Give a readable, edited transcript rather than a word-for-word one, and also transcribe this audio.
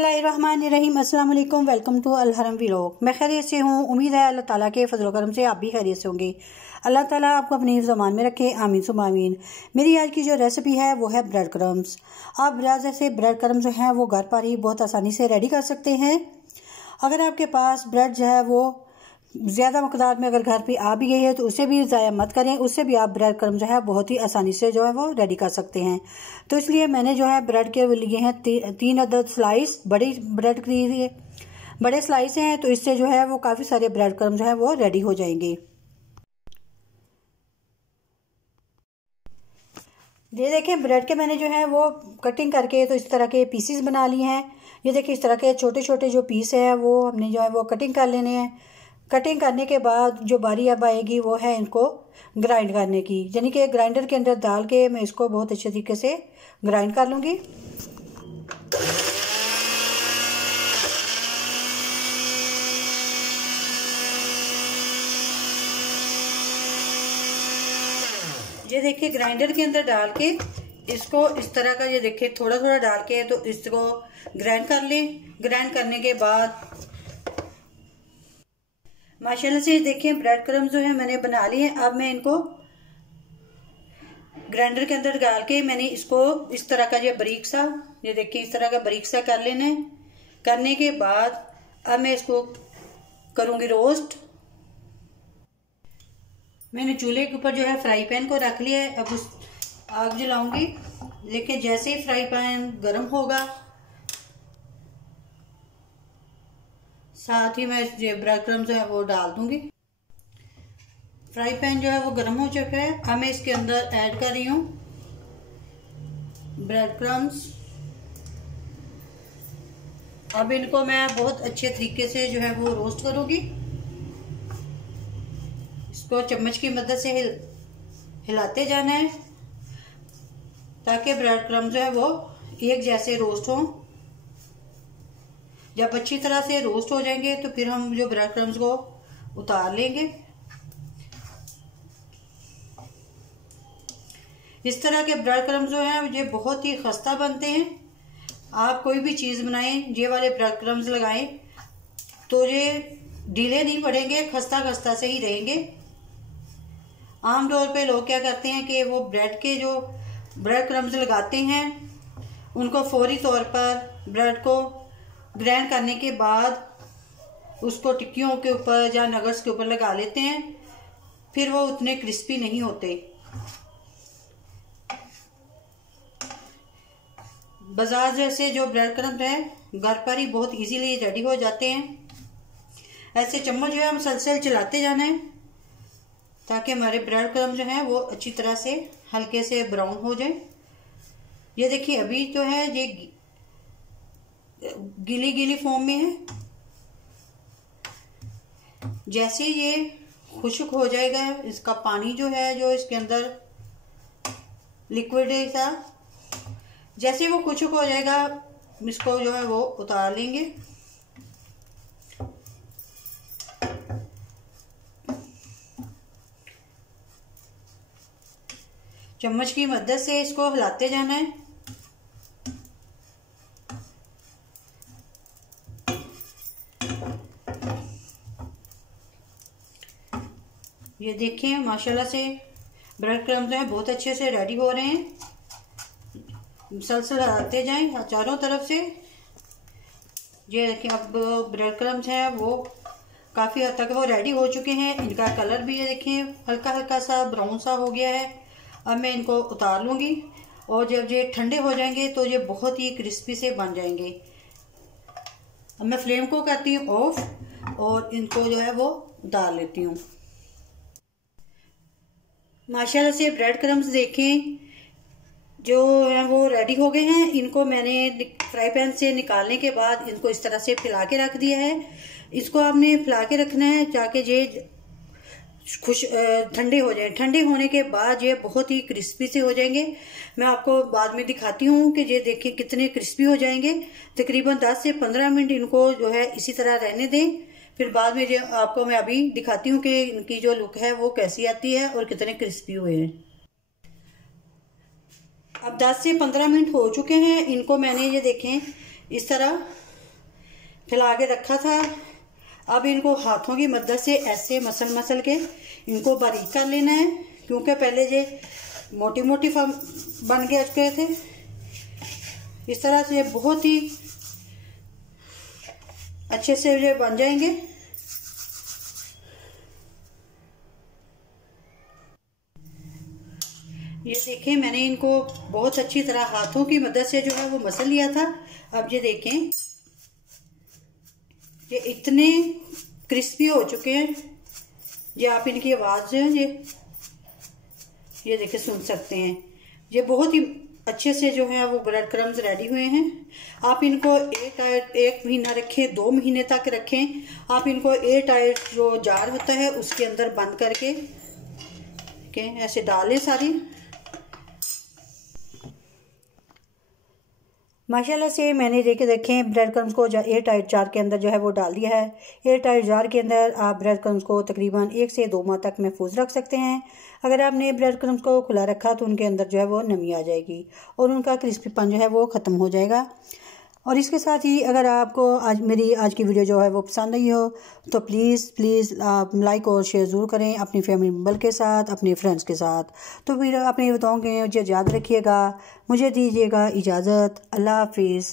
बिस्मिल्लाहिर्रहमानिर्रहीम। अस्सलाम वालेकुम। Welcome to Alharam vlog. मैं खैरियत से हूँ। उम्मीद है अल्लाह ताला के फजल करम से आप भी खैरियत से होंगे। अल्लाह ताला आपको अपने हिफ्ज़ ज़मान में रखे, आमीन सुम्मा आमीन। मेरी आज की जो रेसिपी है वो है ब्रेड क्रम्स। आप ब्राज़र से ब्रेड क्रम्स जो हैं वो घर पर ही बहुत आसानी से रेडी कर सकते हैं। अगर आपके पास ब्रेड जो है वो ज़्यादा मकदार में अगर घर पे आ भी गई है तो उसे भी ज़ाया मत करें, उससे भी आप ब्रेड क्रम्स जो है बहुत ही आसानी से जो है वो रेडी कर सकते हैं। तो इसलिए मैंने जो है ब्रेड के लिए हैं 3 अदद स्लाइस, बड़ी ब्रेड के लिए बड़े स्लाइस हैं, तो इससे जो है वो काफ़ी सारे ब्रेड क्रम्स जो है वो रेडी हो जाएंगे। ये देखें, ब्रेड के मैंने जो है वो कटिंग करके तो इस तरह के पीसीस बना लिए हैं। ये देखिए, इस तरह के छोटे छोटे जो पीस है वो हमने जो है वो कटिंग कर लेने हैं। कटिंग करने के बाद जो बारी अब आएगी वो है इनको ग्राइंड करने की, यानी कि ग्राइंडर के अंदर डाल के मैं इसको बहुत अच्छे तरीके से ग्राइंड कर लूँगी। ये देखिए, ग्राइंडर के अंदर डाल के इसको इस तरह का, ये देखिए थोड़ा थोड़ा डाल के तो इसको ग्राइंड कर लें। ग्राइंड करने के बाद माशाल्लाह से देखिए ब्रेड क्रम्स जो है मैंने बना लिए हैं। अब मैं इनको ग्राइंडर के अंदर डाल के मैंने इसको इस तरह का ये बारीक सा, ये देखिए इस तरह का बारीक सा कर लेना है। करने के बाद अब मैं इसको करूँगी रोस्ट। मैंने चूल्हे के ऊपर जो है फ्राई पैन को रख लिया है। अब उस आग जलाऊंगी। लेकिन जैसे ही फ्राई पैन गर्म होगा साथ ही मैं ये ब्रेड क्रम्स जो है वो डाल दूंगी। फ्राई पैन जो है वो गर्म हो चुका है। अब मैं इसके अंदर ऐड कर रही हूँ ब्रेड क्रम्स। अब इनको मैं बहुत अच्छे तरीके से जो है वो रोस्ट करूंगी। इसको चम्मच की मदद से हिलाते जाना है ताकि ब्रेड क्रम्स जो है वो एक जैसे रोस्ट हों। जब अच्छी तरह से रोस्ट हो जाएंगे तो फिर हम जो ब्रेड क्रम्स को उतार लेंगे। इस तरह के ब्रेड क्रम्स जो हैं ये बहुत ही खस्ता बनते हैं। आप कोई भी चीज़ बनाएं, ये वाले ब्रेड क्रम्स लगाएं तो ये ढीले नहीं पड़ेंगे, खस्ता खस्ता से ही रहेंगे। आमतौर पे लोग क्या करते हैं कि वो ब्रेड के जो ब्रेड क्रम्स लगाते हैं उनको फौरी तौर पर ब्रेड को ग्राइंड करने के बाद उसको टिक्कियों के ऊपर या नगर्स के ऊपर लगा लेते हैं, फिर वो उतने क्रिस्पी नहीं होते। बाजार जैसे जो ब्रेड क्रम्स है घर पर ही बहुत इजीली रेडी हो जाते हैं। ऐसे चम्मच जो है हम सलसल चलाते जाना है ताकि हमारे ब्रेड क्रम्स जो है वो अच्छी तरह से हल्के से ब्राउन हो जाए। ये देखिए अभी तो है ये गीली गीली फॉर्म में है। जैसे ये खुश्क हो जाएगा, इसका पानी जो है जो इसके अंदर लिक्विड है सा, जैसे वो खुश्क हो जाएगा इसको जो है वो उतार लेंगे। चम्मच की मदद से इसको हिलाते जाना है। ये देखिए माशाल्लाह से ब्रेड क्रम्स जो है बहुत अच्छे से रेडी हो रहे हैं। मुसलसल हिलाते जाएं चारों तरफ से। ये देखिए अब ब्रेड क्रम्स हैं वो काफ़ी हद तक वो रेडी हो चुके हैं। इनका कलर भी ये देखिए हल्का हल्का सा ब्राउन सा हो गया है। अब मैं इनको उतार लूँगी और जब ये ठंडे हो जाएंगे तो ये बहुत ही क्रिस्पी से बन जाएंगे। अब मैं फ्लेम को करती हूँ ऑफ और इनको जो है वो उतार लेती हूँ। माशाल्लाह से ब्रेड क्रम्स देखें जो है वो रेडी हो गए हैं। इनको मैंने फ्राई पैन से निकालने के बाद इनको इस तरह से फैला के रख दिया है। इसको आपने फैला के रखना है ताकि ये ठंडे हो जाए। ठंडे होने के बाद ये बहुत ही क्रिस्पी से हो जाएंगे। मैं आपको बाद में दिखाती हूँ कि ये देखिए कितने क्रिस्पी हो जाएंगे। तकरीबन 10 से 15 मिनट इनको जो है इसी तरह रहने दें। फिर बाद में आपको मैं अभी दिखाती हूँ कि इनकी जो लुक है वो कैसी आती है और कितने क्रिस्पी हुए हैं। अब 10 से 15 मिनट हो चुके हैं। इनको मैंने ये देखें इस तरह फैला के रखा था। अब इनको हाथों की मदद से ऐसे मसल के इनको बारीक कर लेना है, क्योंकि पहले ये मोटी मोटी बन के चुके थे। इस तरह से बहुत ही अच्छे से ये बन जाएंगे। ये देखें, मैंने इनको बहुत अच्छी तरह हाथों की मदद से जो है वो मसल लिया था। अब ये देखें, ये इतने क्रिस्पी हो चुके हैं। ये आप इनकी आवाज़ जो है ये देखें, सुन सकते हैं। ये बहुत ही अच्छे से जो है वो ब्रेड क्रम्स रेडी हुए हैं। आप इनको एक महीना रखें, 2 महीने तक रखें। आप इनको एयर टाइट जो जार होता है उसके अंदर बंद करके ऐसे डालें सारी। माशाल्लाह से मैंने देखें ब्रेड क्रम्स को एयर टाइट जार के अंदर जो है वो डाल दिया है। एयर टाइट जार के अंदर आप ब्रेड क्रम्स को तकरीबन 1 से 2 माह तक महफूज रख सकते हैं। अगर आपने ब्रेड क्रम्स को खुला रखा तो उनके अंदर जो है वो नमी आ जाएगी और उनका क्रिस्पीपन जो है वो ख़त्म हो जाएगा। और इसके साथ ही अगर आपको मेरी आज की वीडियो जो है वो पसंद आई हो तो प्लीज़ आप लाइक और शेयर ज़रूर करें अपनी फैमिली मेम्बर के साथ, अपने फ्रेंड्स के साथ। तो फिर अपने बताऊँगे मुझे याद रखिएगा। मुझे दीजिएगा इजाज़त। अल्लाह हाफिज़।